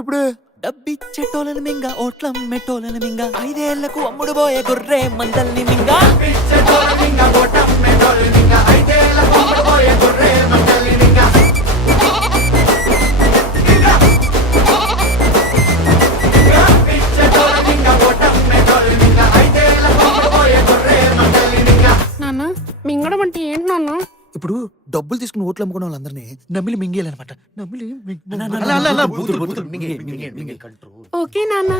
ఇప్పుడు డబ్బిచ్చేటోళ్ళని మింగ ఓట్లం మెట్టోళ్ళని మింగ 5 ఏళ్లకు అమ్ముడు పోయే గొర్రె మందల్ని మింగ నాన్న మింగడం అంటే ఏంటి నాన్న? ఇప్పుడు డబ్బులు తీసుకుని ఓట్లు అమ్ముకున్న వాళ్ళందరినీ నమ్మిలి మింగేయాలన్నమాట. నమ్మిలి ఓకే నాన్న.